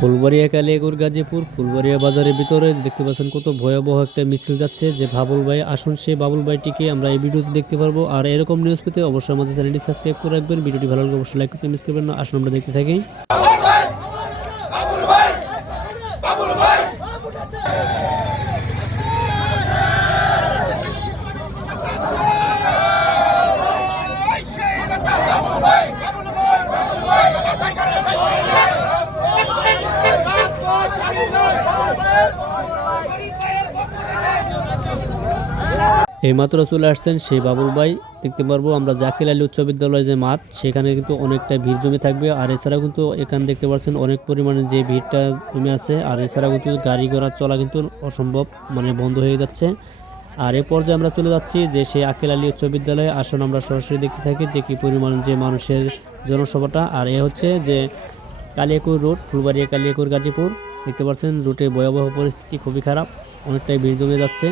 ফুলবাড়িয়া কালিয়াকৈর গাজীপুর ফুলবাড়িয়া বাজারের ভিতরে দেখতে পাচ্ছেন কত ভয়াবহ একটা মিছিল যাচ্ছে যে বাবুল ভাই আসুন সেই বাবুল ভাইটিকে আমরা এই ভিডিওতে দেখতে পারবো। আর এরকম নিউজ পেতে অবশ্যই আমাদের চ্যানেলটি সাবস্ক্রাইব করে রাখবেন। ভিডিওটি ভালো লাগলে অবশ্যই লাইক করতে মিস করবেন না। আসুন আমরা দেখতে থাকি। এইমাত্র চলে আসছেন সেই বাবুল ভাই, দেখতে পারবো আমরা জাকির আলী উচ্চ বিদ্যালয় যে মাঠ সেখানে কিন্তু অনেকটা ভিড় জমে থাকবে। আর এছাড়াও কিন্তু এখানে দেখতে পাচ্ছেন অনেক পরিমাণে যে ভিড়টা জমে আছে। আর এছাড়াও কিন্তু গাড়ি ঘোড়া চলা কিন্তু অসম্ভব, মানে বন্ধ হয়ে যাচ্ছে। আর এ পর্যায়ে আমরা চলে যাচ্ছি যে সেই আকিল আলী উচ্চ বিদ্যালয়ে। আসুন আমরা সরাসরি দেখতে থাকি যে কি পরিমাণ যে মানুষের জনসভাটা। আর এ হচ্ছে যে কালিয়াকৈর রোড, ফুলবাড়িয়া কালিয়াকৈর গাজীপুর। দেখতে পাচ্ছেন রুটে ভয়াবহ পরিস্থিতি, খুবই খারাপ, অনেকটাই ভিড় জমে যাচ্ছে।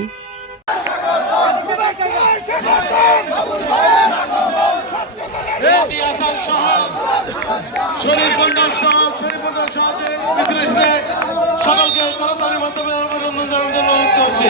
সকলকে তাড়াতাড়ির মাধ্যমে অভিনন্দন জানানোর জন্য অনুরোধ করছি।